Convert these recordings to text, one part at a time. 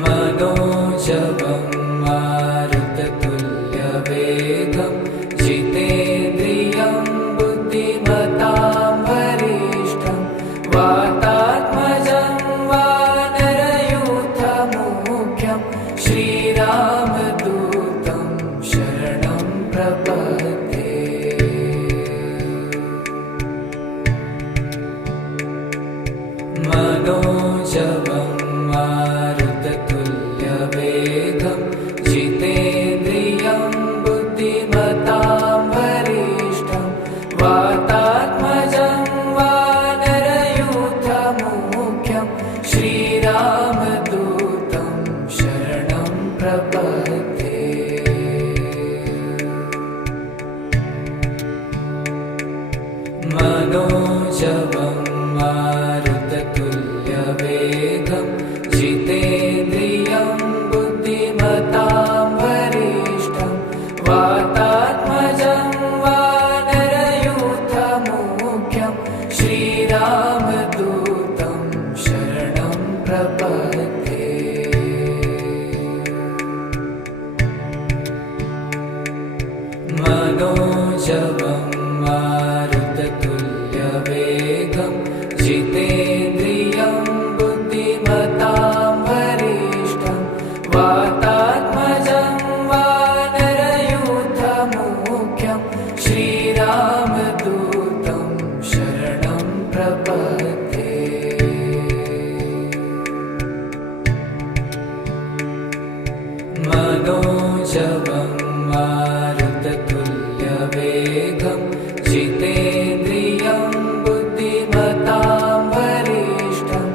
मनोजवं मारुततुल्यवेगं जितेन्द्रियं बुद्धिमतां वरिष्ठं वातात्मजं वानरयूथमुख्यं श्रीरामदूतं शरणं प्रपद्ये। मनोजवं मारुततुल्यवेगं जितेन्द्रियं बुद्धिमतां वरिष्ठं वातात्मजं वानरयूथमुख्यं श्रीरामदूतं शरणं प्रपद्ये। मनोजवं मारुततुल्यवेगं जितेन्द्रियं बुद्धिमतां वरिष्ठं वातात्मजं वानरयूथमुख्यं श्रीरामदूतं शरणं प्रपद्ये। मनोजवं मारुततुल्यवेगं जितेन्द्रियं बुद्धिमतां वरिष्ठं वातात्मजं वानरयूथमुख्यं श्रीरामदूतं शरणं प्रपद्ये। मनोजवं मारुततुल्यवेगं जितेन्द्रियं बुद्धिमतां वरिष्ठं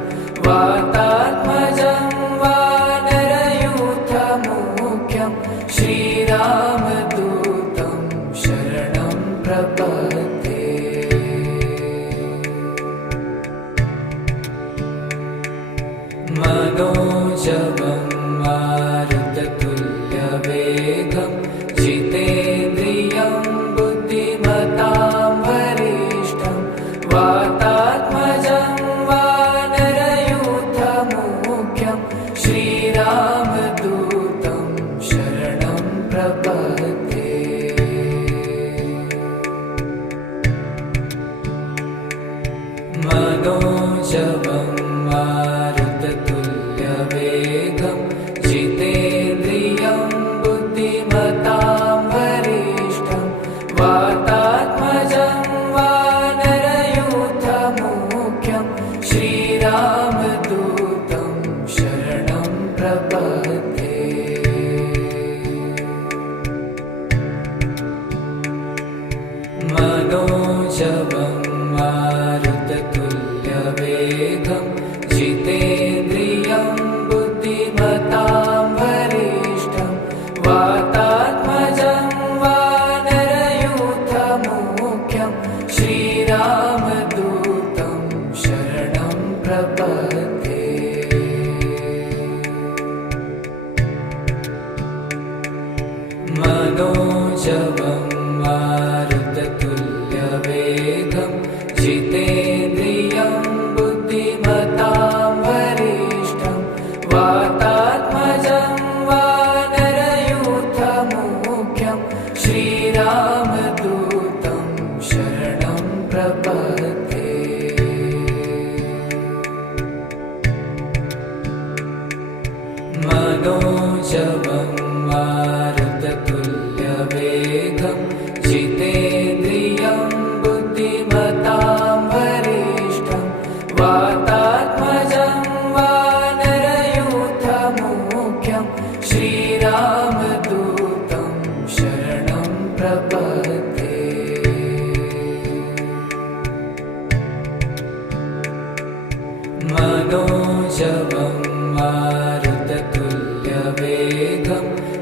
वातात्मजं वानरयूथमुख्यं श्रीरामदूतं शरणं प्रपद्ये। मनोजवं मारुततुल्यवेगं जितेन्द्रियं बुद्धिमतां वरिष्ठं वातात्मजं वानरयूथमुख्यं श्रीरामदूतं शरणं प्रपद्ये। मनोजवं मारुततुल्यवेगं जितेन्द्रियं बुद्धिमतां वरिष्ठं वातात्मजं वानरयूथमुख्यं श्रीरामदूतं शरणं प्रपद्ये। मनोजवं मारुततुल्यवेगं जितेन्द्रियं बुद्धिमतां वरिष्ठं वातात्मजं वानरयूथमुख्यं श्रीरामदूतं शरणं प्रपद्ये। मनोजवं मारुततुल्यवेगं जितेन्द्रियं बुद्धिमतां वरिष्ठं वातात्मजं वानरयूथमुख्यं श्रीरामदूतं शरणं प्रपद्ये। मनोजवं मारुततुल्यवेगं जितेन्द्रियं बुद्धिमतां वरिष्ठं वातात्मजं वानरयूथमुख्यं श्रीरामदूतं शरणं प्रपद्ये। मनोजवं मारुततुल्यवेगं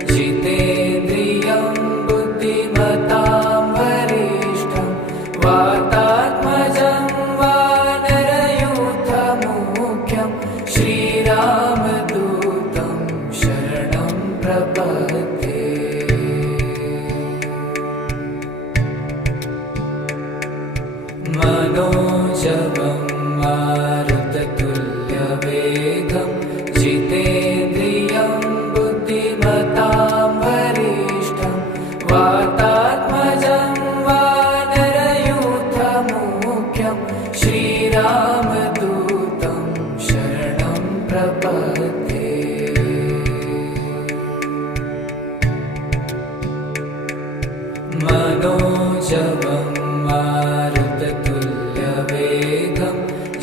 जितेन्द्रियं बुद्धिमतां वरिष्ठं वातात्मजं वानरयूथमुख्यं श्रीरामदूतं शरणं प्रपद्ये। मनोजवं मारुततुल्यवेगं मुख्यं श्रीरामदूतं शरणं प्रपद्ये। मनोजवं मारुततुल्यवेगं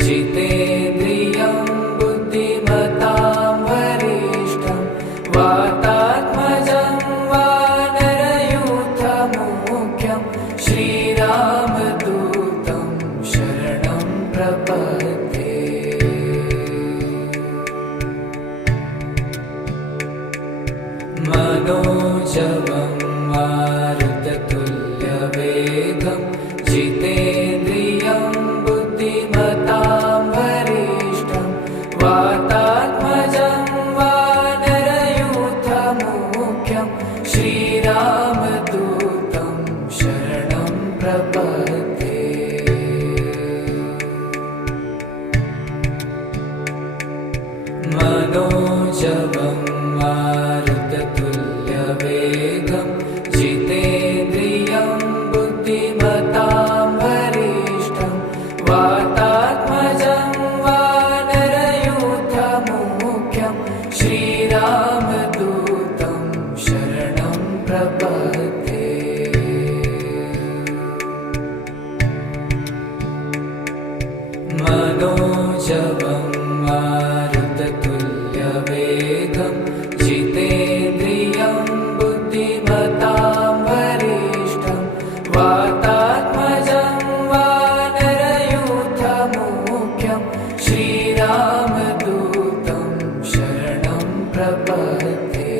जितेन्द्रियं बुद्धिमतां वरिष्ठं वातात्मजं वानरयूथमुख्यं श्रीरामदूतं शरणं प्रपद्ये। मनोजवं मारुततुल्यवेगं जितेन्द्रियं बुद्धिमतां वरिष्ठं वातात्मजं वानरयूथमुख्यं श्रीरामदूतं शरणं प्रपद्ये। मनोजवं मारुततुल्यवेगं जितेन्द्रियं बुद्धिमतां वरिष्ठं वातात्मजं वानरयूथमुख्यं श्रीरामदूतं शरणं प्रपद्ये। मनोजवं मारुततुल्यवेगं जितेन्द्रियं बुद्धिमतां वरिष्ठं वातात्मजं वानरयूथमुख्यं श्रीरामदूतं शरणं प्रपद्ये।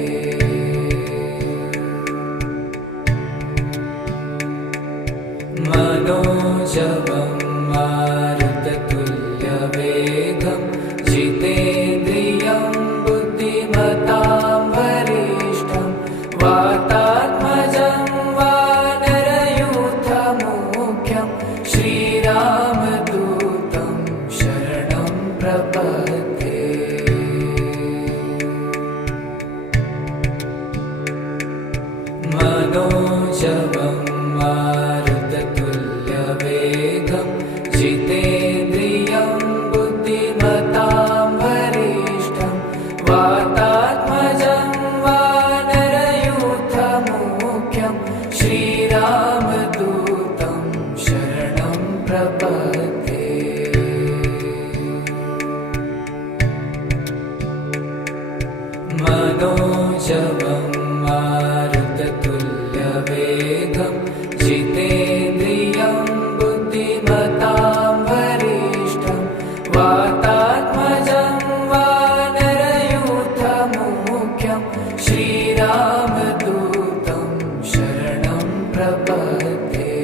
मनोजवं मारुततुल्यवेगं जितेन्द्रियं बुद्धिमतां वरिष्ठं वातात्मजं वानरयूथमुख्यं श्रीरामदूतं शरणं प्रपद्ये। मनोजवं मारुततुल्यवेगं जितेन्द्रियं बुद्धिमतां वरिष्ठं वातात्मजं वानरयूथमुख्यं श्रीरामदूतं शरणं प्रपद्ये। मनोजवं मारुततुल्यवेगं जितेन्द्रियं बुद्धिमतां वरिष्ठं वातात्मजं वानरयूथमुख्यं श्रीरामदूतं शरणं प्रपद्ये।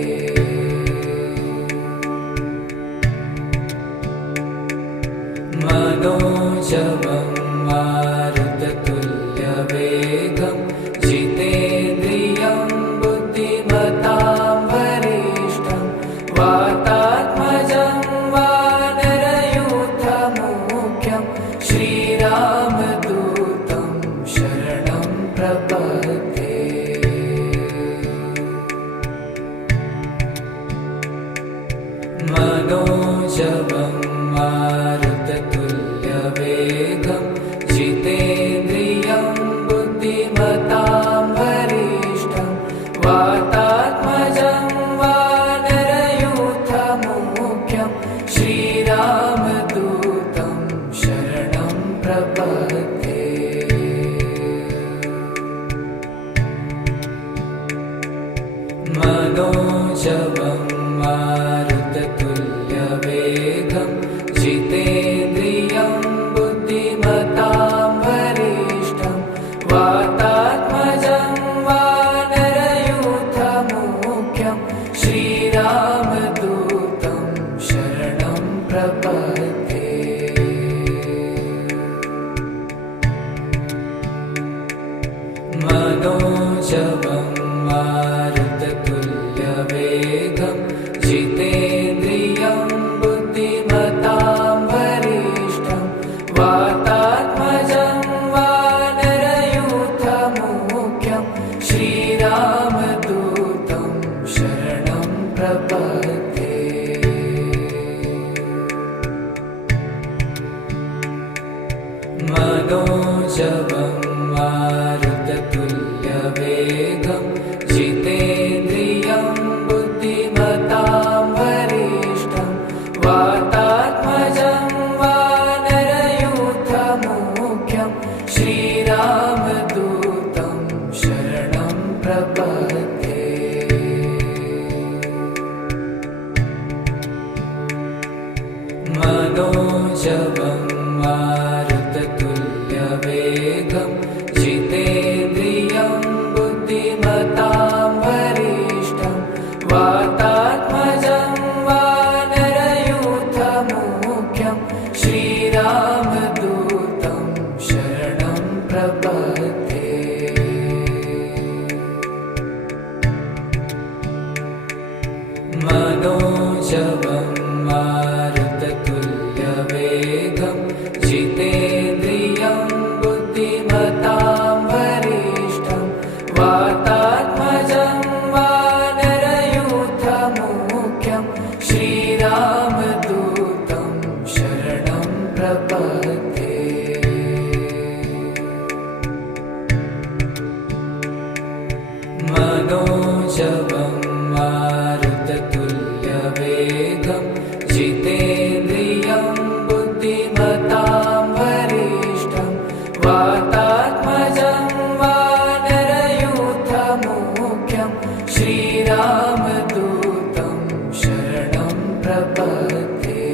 मनोजवं मारुततुल्यवेगं जितेन्द्रियं बुद्धिमतां वरिष्ठं वातात्मजं वानरयूथमुख्यं श्रीरामदूतं शरणं प्रपद्ये। मनोजवं मारुततुल्यवेगं जितेन्द्रियं बुद्धिमतां वरिष्ठं वातात्मजं वानरयूथमुख्यं श्रीरामदूतं शरणं प्रपद्ये। मनोजवं मारुततुल्यवेगं जितेन्द्रियं बुद्धिमतां वरिष्ठं वातात्मजं वानरयूथमुख्यं श्रीरामदूतं शरणं प्रपद्ये। मनोजवं मारुततुल्यवेगं जितेन्द्रियं बुद्धिमतां वरिष्ठं वातात्मजं वानरयूथमुख्यं श्रीरामदूतं शरणं प्रपद्ये। मनोजवं मारुततुल्यवेगं जितेन्द्रियं बुद्धिमतां वरिष्ठं वातात्मजं वानरयूथमुख्यं श्रीरामदूतं शरणं प्रपद्ये। मनोजवं मारुततुल्यवेगं जितेन्द्रियं बुद्धिमतां वरिष्ठं वातात्मजं वानरयूथमुख्यं श्रीरामदूतं शरणं प्रपद्ये। मनोजवं मारुततुल्यवेगं जितेन्द्रियं बुद्धिमतां वरिष्ठं वातात्मजं वानरयूथमुख्यं श्रीरामदूतं शरणं प्रपद्ये। मनोजवं मारुततुल्यवेगं जितेन्द्रियं बुद्धिमतां वरिष्ठं वातात्मजं वानरयूथमुख्यं श्रीरामदूतं शरणं प्रपद्ये।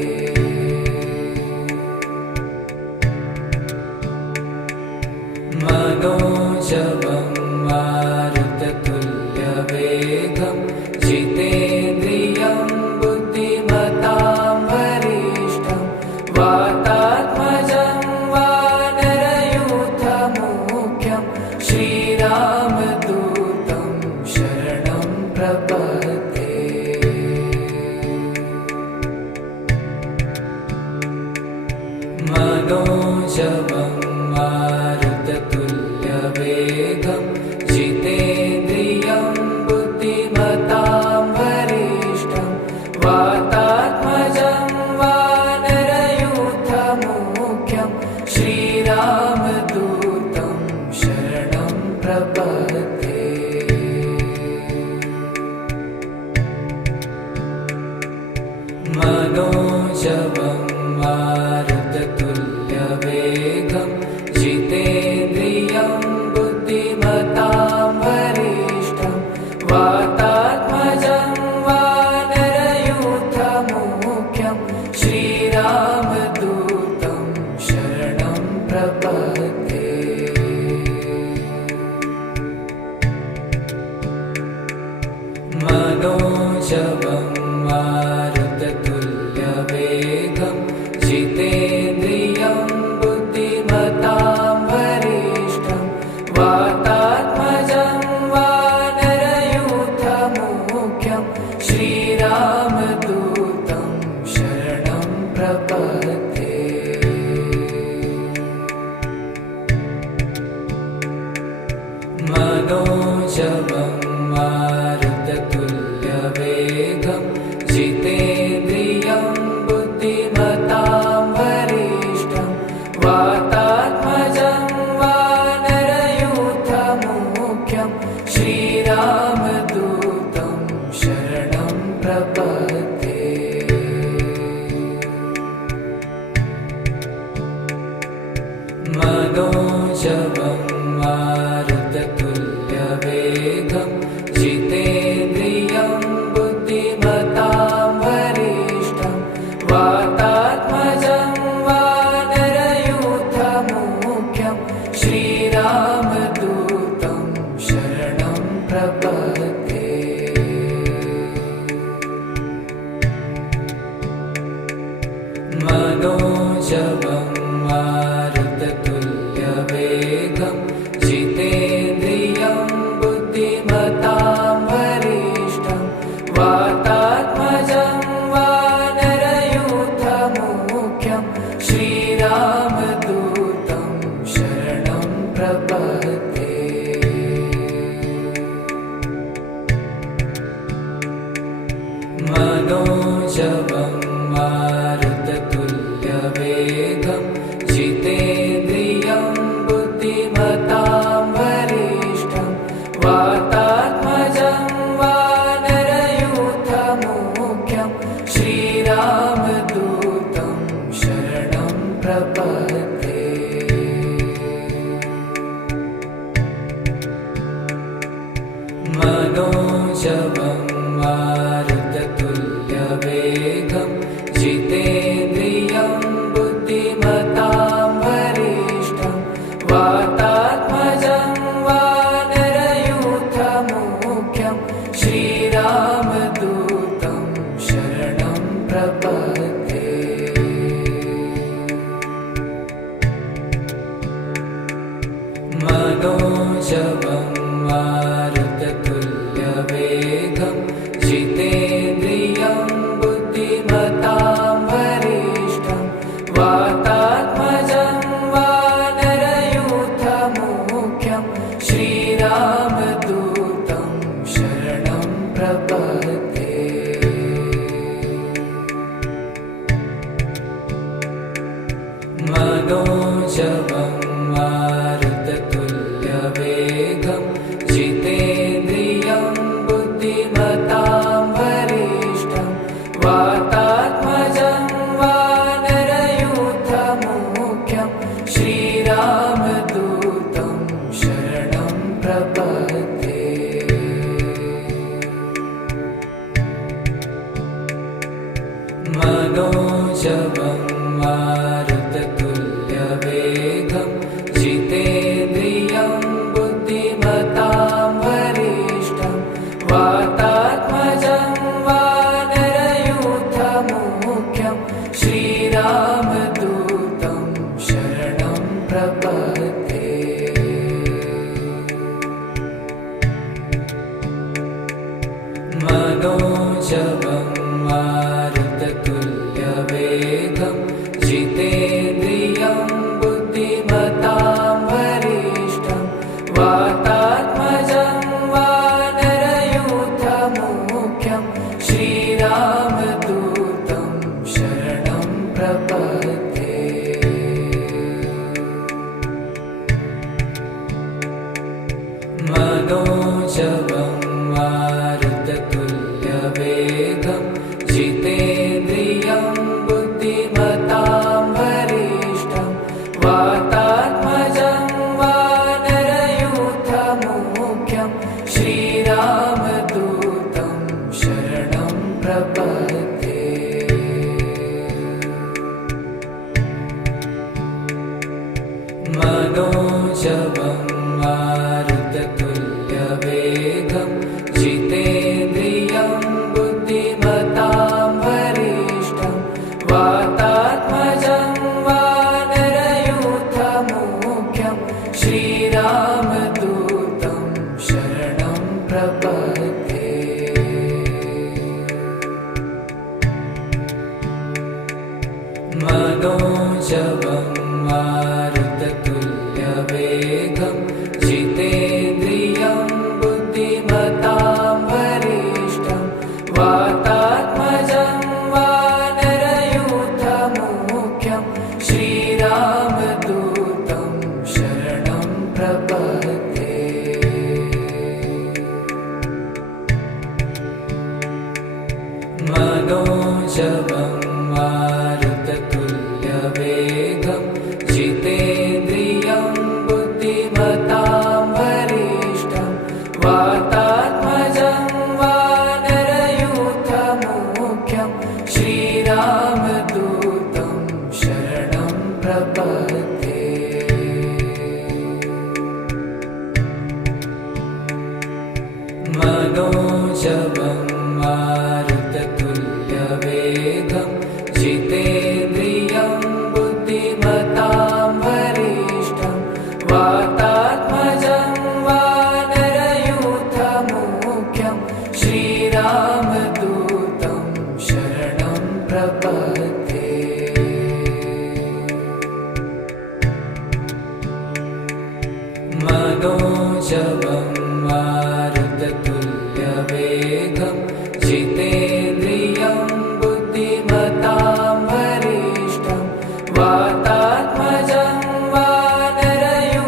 मनोजवं मारुततुल्यवेगं जितेन्द्रियं बुद्धिमतां वरिष्ठं वातात्मजं वानरयूथमुख्यं श्रीरामदूतं शरणं प्रपद्ये। मनोजवं मारुततुल्यवेगं जितेन्द्रियं बुद्धिमतां वरिष्ठं वातात्मजं वानरयूथमुख्यं श्रीरामदूतं शरणं प्रपद्ये। मनोजवं मारुततुल्यवेगं जितेन्द्रियं बुद्धिमतां वरिष्ठं वातात्मजं वानरयूथमुख्यं श्रीरामदूतं शरणं प्रपद्ये। मनोजवं मारुततुल्यवेगं जितेन्द्रियं बुद्धिमतां वरिष्ठं वातात्मजं वानरयूथमुख्यं श्रीरामदूतं शरणं प्रपद्ये। मनोजवं मारुततुल्यवेगं जितेन्द्रियं बुद्धिमतां वरिष्ठं वातात्मजं वानरयूथमुख्यं श्रीरामदूतं शरणं प्रपद्ये। मनोजवं मारुततुल्यवेगं जितेन्द्रियं बुद्धिमतां वरिष्ठं वातात्मजं वानरयूथमुख्यं श्रीरामदूतं शरणं प्रपद्ये। मनोजवं मारुततुल्यवेगं जितेन्द्रियं बुद्धिमतां वरिष्ठं वातात्मजं वानरयूथमुख्यं श्रीरामदूतं शरणं प्रपद्ये। मनोजवं मारुततुल्यवेगं जितेन्द्रियं बुद्धिमतां मनोजवं मारुततुल्यवेगं जितेन्द्रियं बुद्धिमतां वरिष्ठं वातात्मजं वानरयूथमुख्यं श्रीरामदूतं शरणं प्रपद्ये। मनोजवं मारुततुल्यवेगं जितेन्द्रियं बुद्धिमतां वरिष्ठं वातात्मजं वानरयूथमुख्यं श्रीरामदूतं शरणं प्रपद्ये। मनोजवं मारुततुल्यवेगं जितेन्द्रियं बुद्धिमतां वरिष्ठं वातात्मजं वानरयूथमुख्यं श्रीरामदूतं शरणं प्रपद्ये। मनोजवं मारुततुल्यवेगं जितेन्द्रियं बुद्धिमतां वरिष्ठं वातात्मजं वानरयूथमुख्यं श्रीरामदूतं शरणं प्रपद्ये। मनोजवं मारुततुल्यवेगं जितेन्द्रियं बुद्धिमतां वरिष्ठं वातात्मजं वानरयूथमुख्यं श्रीरामदूतं शरणं प्रपद्ये। मनोजवं मारुततुल्यवेगं जितेन्द्रियं बुद्धिमतां वरिष्ठं वातात्मजं वानरयूथमुख्यं श्रीरामदूतं शरणं प्रपद्ये। मनोजवं मारुततुल्यवेगं जितेन्द्रियं बुद्धिमतां वरिष्ठं वातात्मजं वानरयूथमुख्यं श्रीरामदूतं शरणं प्रपद्ये। मनोजवं मारुततुल्यवेगं जितेन्द्रियं बुद्धिमतां वरिष्ठं वातात्मजं वानरयूथमुख्यं श्रीरामदूतं शरणं प्रपद्ये। मनोजवं मारुततुल्यवेगं जितेन्द्रियं बुद्धिमतां वरिष्ठं वातात्मजं वानरयूथमुख्यं श्रीरामदूतं शरणं प्रपद्ये। मनोजवं मारुततुल्यवेगं जितेन्द्रियं बुद्धिमतां वरिष्ठं वातात्मजं वानरयूथमुख्यं श्रीरामदूतं शरणं प्रपद्ये। मनोजवं मारुततुल्यवेगं जितेन्द्रियं बुद्धिमतां वरिष्ठं वातात्मजं वानरयूथमुख्यं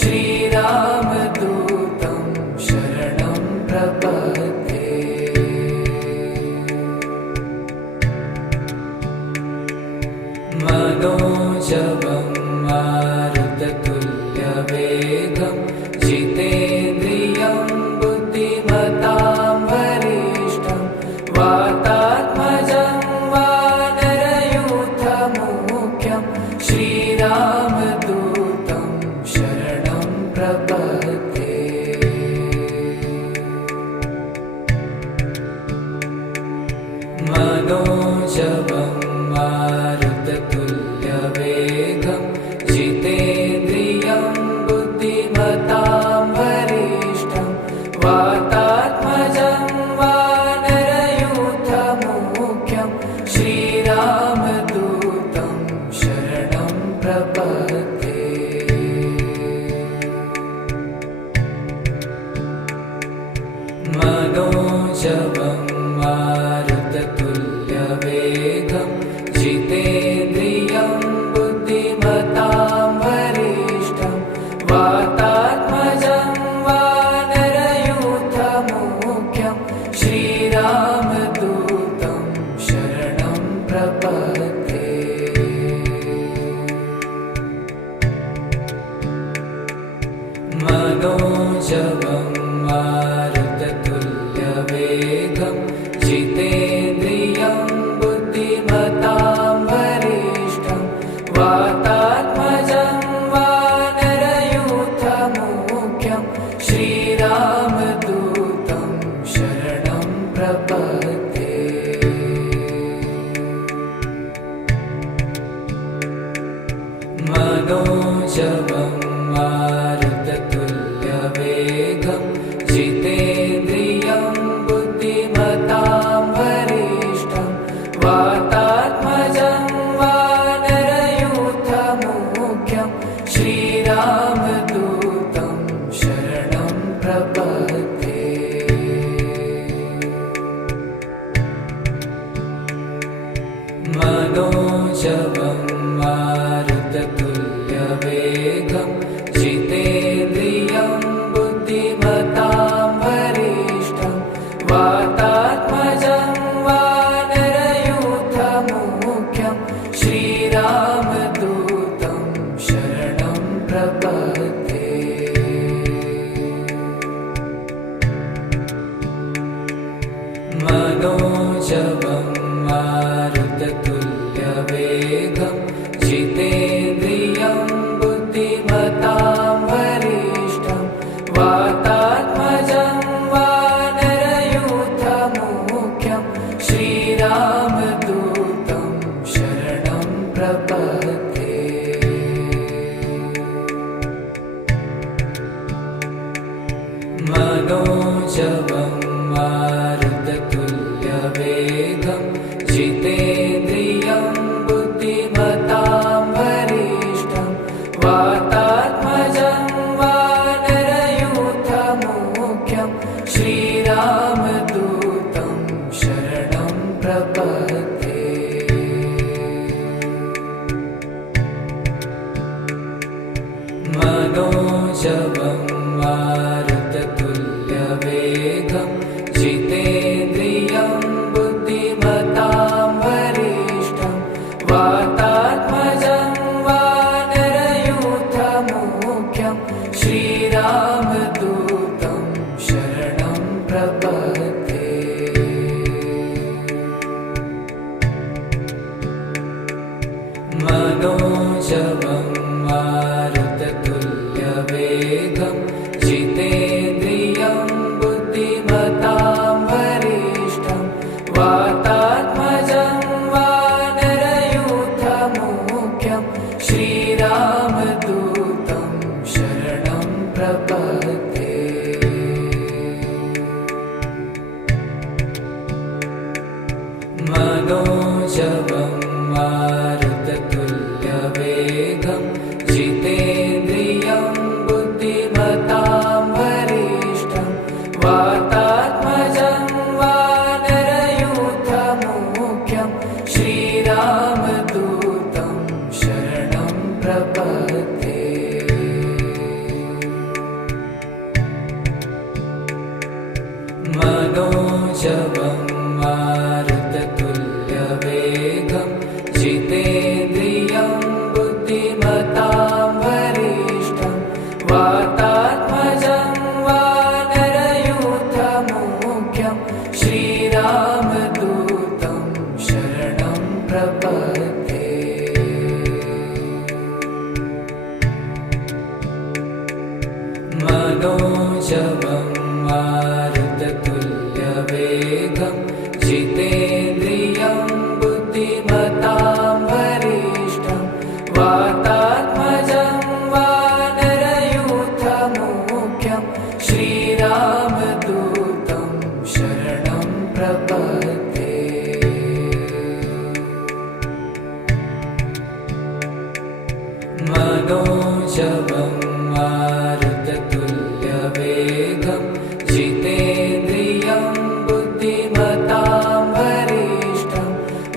श्रीरामदूतं शरणं प्रपद्ये। मनोजवं मारुततुल्यवेगं जितेन्द्रियं बुद्धिमतां प्रपद्ये मनोजवं मारुततुल्यवेगं जितेन्द्रियं बुद्धिमतां वरिष्ठं वातात्मजं वानरयूथमुख्यं श्रीरामदूतं शरणं प्रपद्ये मनोजवं मारुततुल्यवेगं जितेन्द्रियं बुद्धिमतां वरिष्ठं वातात्मजं वानरयूथमुख्यं श्रीरामदूतं शरणं प्रपद्ये मनोजवं मारुततुल्यवेगं जितेन्द्रियं बुद्धिमतां वरिष्ठं वातात्मजं वानरयूथमुख्यं श्रीरामदूतं शरणं प्रपद्ये मनोजवं मारुततुल्यवेगं जितेन्द्रियं बुद्धिमतां वरिष्ठं वातात्मजं वानरयूथमुख्यं श्रीरामदूतं शरणं प्रपद्ये मनोजवं मारुततुल्यवेगं जितेन्द्रियं बुद्धिमतां वरिष्ठं वातात्मजं वानरयूथमुख्यं श्रीरामदूतं शरणं प्रपद्ये मनोजवं मारुततुल्यवेगं जितेन्द्रियं बुद्धिमतां वरिष्ठं वातात्मजं वानरयूथमुख्यं श्रीरामदूतं शरणं प्रपद्ये मनोजवं मारुततुल्यवेगं जितेन्द्रियं बुद्धिमतां वरिष्ठं वातात्मजं वानरयूथमुख्यं श्रीरामदूतं शरणं प्रपद्ये मनोजवं मारुततुल्यवेगं जितेन्द्रियं बुद्धिमतां वरिष्ठं वातात्मजं वानरयूथमुख्यं श्रीरामदूतं शरणं प्रपद्ये मनोजवं मारुततुल्यवेगं जितेन्द्रियं बुद्धिमतां वरिष्ठं वातात्मजं वानरयूथमुख्यं श्रीरामदूतं शरणं प्रपद्ये मनोजवं मारुततुल्यवेगं जितेन्द्रियं बुद्धिमतां वरिष्ठं वातात्मजं वानरयूथमुख्यं श्रीरामदूतं शरणं प्रपद्ये मनोजवं मारुततुल्यवेगं जितेन्द्रियं बुद्धिमतां वरिष्ठं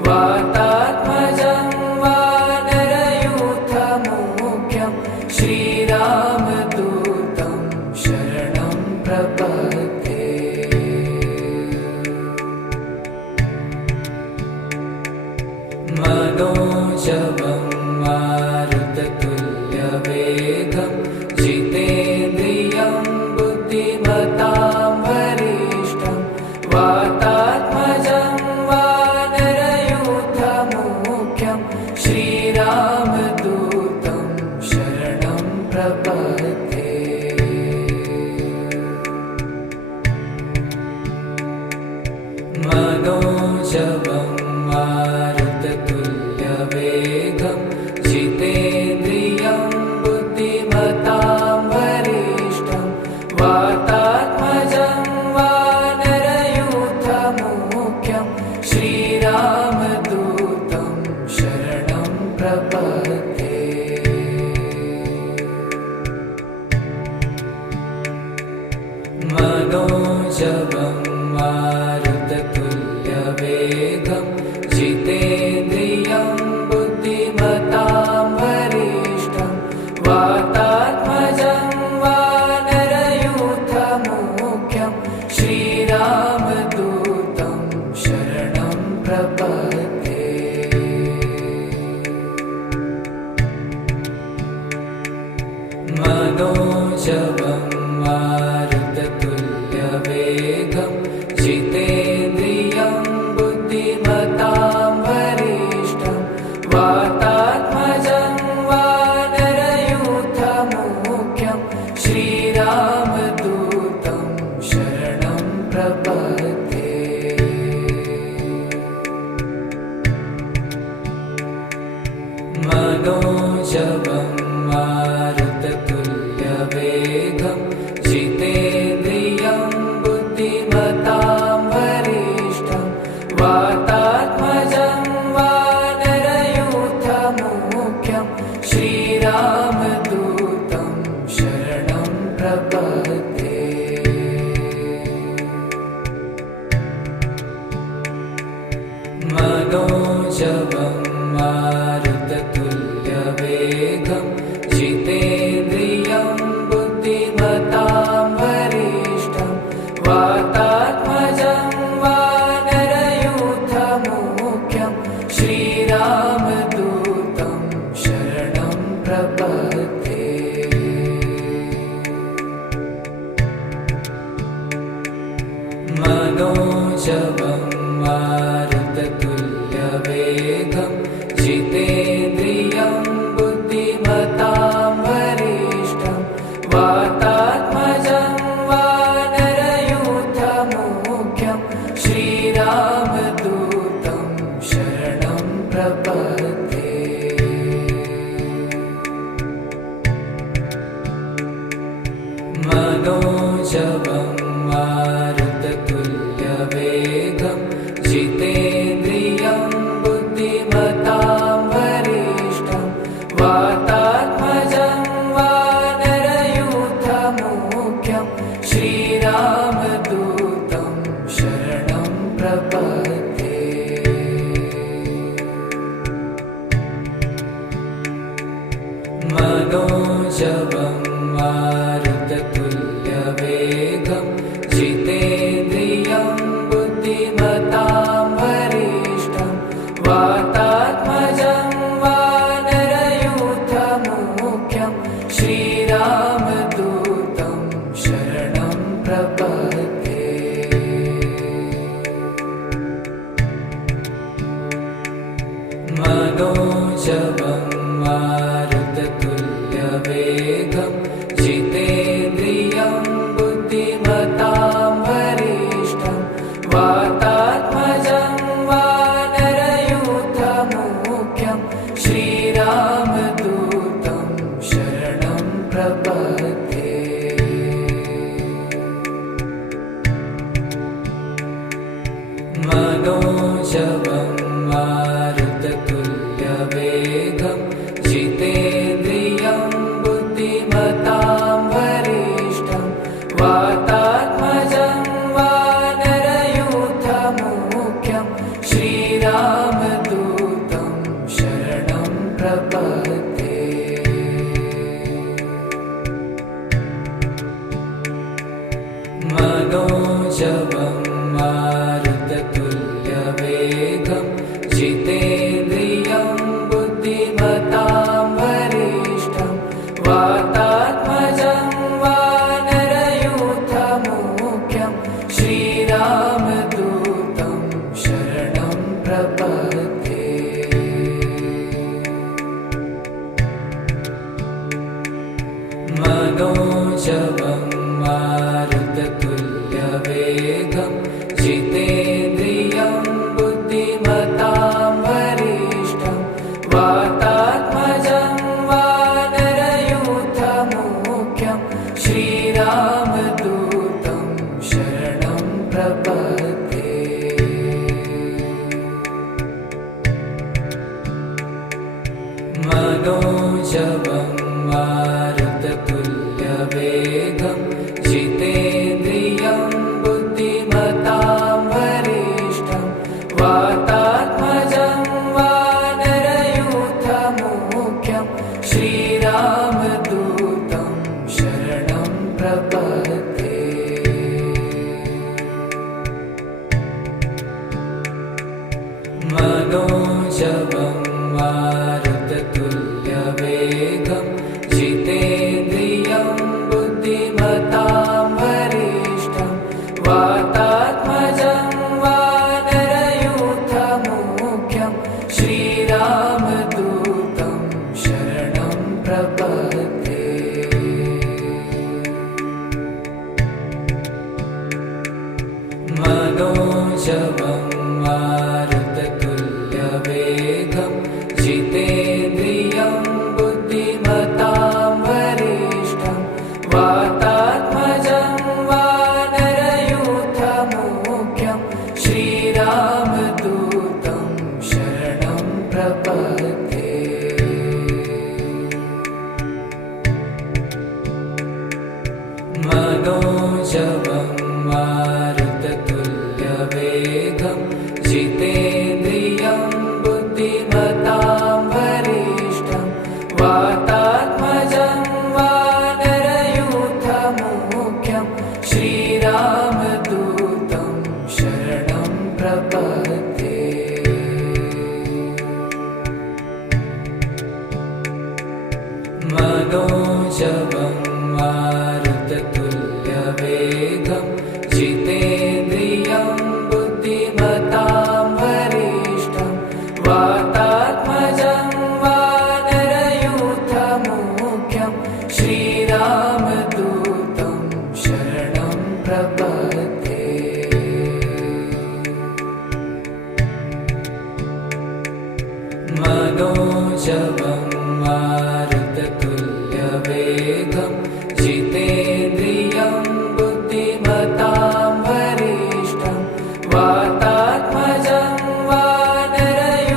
वातात्मजं वानरयूथमुख्यं श्रीरामदूतं शरणं प्रपद्ये मनोजवं मारुततुल्यवेगं जितेन्द्रियं बुद्धिमतां वरिष्ठं वातात्मजं वानरयूथमुख्यं श्रीरामदूतं शरणं प्रपद्ये। मनोजवं मारुततुल्यवेगं जितेन्द्रियं बुद्धिमतां वरिष्ठं वातात्मजं वानरयूथमुख्यं श्रीरामदूतं शरणं प्रपद्ये। मनोजवं मारुततुल्यवेगं जितेन्द्रियं बुद्धिमतां वरिष्ठं वातात्मजं वानरयूथमुख्यं श्रीरामदूतं शरणं प्रपद्ये। मनोजवं मारुततुल्यवेगं जितेन्द्रियं बुद्धिमतां वरिष्ठं वातात्मजं वानरयूथमुख्यं श्रीरामदूतं शरणं प्रपद्ये। मनोजवं मारुततुल्यवेगं जितेन्द्रियं बुद्धिमतां वरिष्ठं वातात्मजं वानरयूथमुख्यं श्रीरामदूतं शरणं प्रपद्ये। मनोजवं मारुततुल्यवेगं जितेन्द्रियं बुद्धिमतां वरिष्ठं वातात्मजं वानरयूथमुख्यं श्रीरामदूतं शरणं प्रपद्ये। मनोजवं मारुततुल्यवेगं जितेन्द्रियं बुद्धिमतां वरिष्ठं वातात्मजं वानरयूथमुख्यं श्रीरामदूतं शरणं प्रपद्ये। मनोजवं मारुततुल्यवेगं जितेन्द्रियं बुद्धिमतां वरिष्ठं वातात्मजं वानरयूथमुख्यं श्रीरामदूतं शरणं प्रपद्ये। मनोजवं मारुततुल्यवेगं जितेन्द्रियं बुद्धिमतां वरिष्ठं वातात्मजं वानरयूथमुख्यं श्रीरामदूतं शरणं प्रपद्ये। मनोजवं मारुततुल्यवेगं जितेन्द्रियं बुद्धिमतां वरिष्ठं वातात्मजं वानरयूथमुख्यं श्रीरामदूतं शरणं प्रपद्ये। मनोजवं मारुततुल्यवेगं जितेन्द्रियं बुद्धिमतां वरिष्ठं वातात्मजं वानरयूथमुख्यं श्रीरामदूतं शरणं प्रपद्ये। मनोजवं मारुततुल्यवेगं जितेन्द्रियं मनोजवं मारुततुल्यवेगं जितेन्द्रियं बुद्धिमतां वरिष्ठं वातात्मजं वानरयूथमुख्यं श्रीरामदूतं शरणं प्रपद्ये। मनोजवं मारुततुल्यवेगं जितेन्द्रियं बुद्धिमतां वरिष्ठं वातात्मजं वानरयूथमुख्यं श्रीरामदूतं शरणं प्रपद्ये। मनोजवं मारुततुल्यवेगं जितेन्द्रियं बुद्धिमतां वरिष्ठं वातात्मजं वानरयूथमुख्यं श्रीरामदूतं शरणं प्रपद्ये। मनोजवं मारुततुल्यवेगं जितेन्द्रियं बुद्धिमतां वरिष्ठं वातात्मजं वानरयूथमुख्यं श्रीरामदूतं शरणं प्रपद्ये। मनोजवं मारुततुल्यवेगं जितेन्द्रियं बुद्धिमतां वरिष्ठं वातात्मजं वानरयूथमुख्यं श्रीरामदूतं शरणं प्रपद्ये। मनोजवं मारुततुल्यवेगं जितेन्द्रियं बुद्धिमतां वरिष्ठं वातात्मजं वानरयूथमुख्यं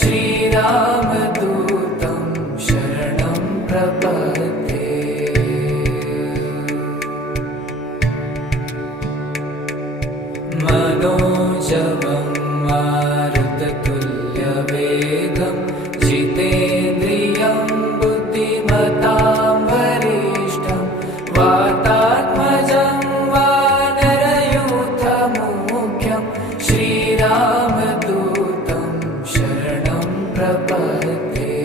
श्रीरामदूतं शरणं प्रपद्ये। मनोजवं मारुततुल्यवेगं जितेन्द्रियं बुद्धिमतां वरिष्ठं वातात्मजं वानरयूथमुख्यं श्रीरामदूतं शरणं प्रपद्ये।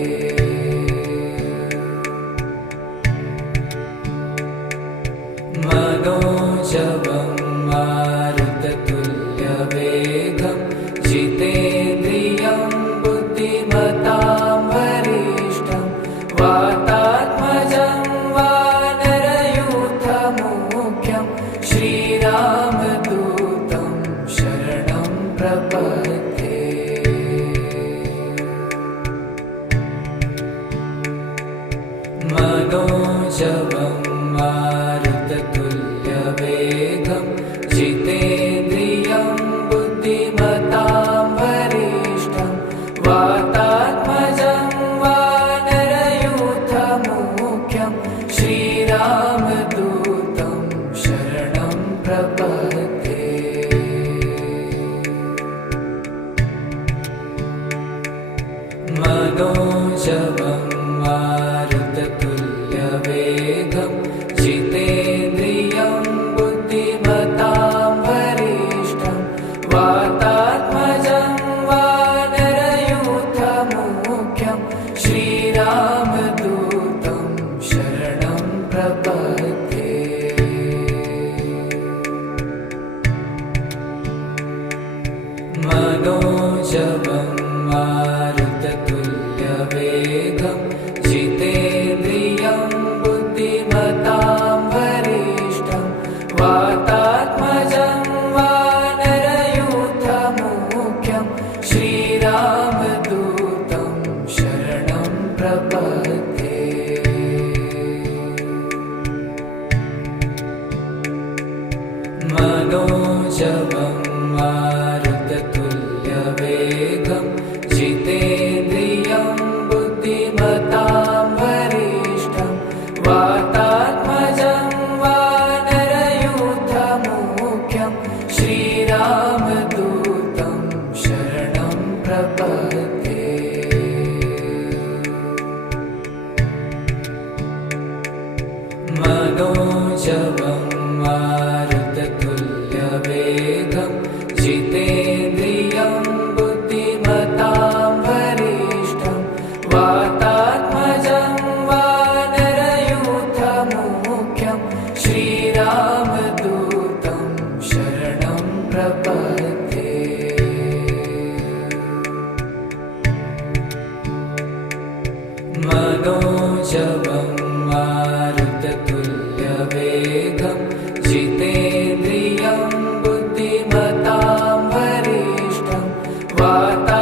मनोजवं मारुततुल्यवेगं जितेन्द्रियं बुद्धिमतां वरिष्ठं वातात्मजं वानरयूथमुख्यं श्रीरामदूतं शरणं प्रपद्ये। मनोजवं मारुततुल्यवेगं जितेन्द्रियं बुद्धिमतां वरिष्ठं वातात्मजं वानरयूथमुख्यं श्रीरामदूतं शरणं प्रपद्ये। मनोजवं मारुततुल्यवेगं जितेन्द्रियं बुद्धिमतां वरिष्ठं वातात्मजं वानरयूथमुख्यं श्रीरामदूतं शरणं प्रपद्ये। मनोजवं मारुततुल्यवेगं जितेन्द्रियं बुद्धिमतां वरिष्ठं वातात्मजं वानरयूथमुख्यं श्रीरामदूतं शरणं प्रपद्ये। मनोजवं मारुततुल्यवेगं जितेन्द्रियं प्रपद्ये मनोजवं मारुततुल्यवेगं जितेन्द्रियं बुद्धिमतां वरिष्ठं वातात्मजं वानरयूथमुख्यं श्रीरामदूतं शरणं प्रपद्ये मनोजवं मारुततुल्यवेगं जितेन्द्रियं बुद्धिमतां वरिष्ठं वाता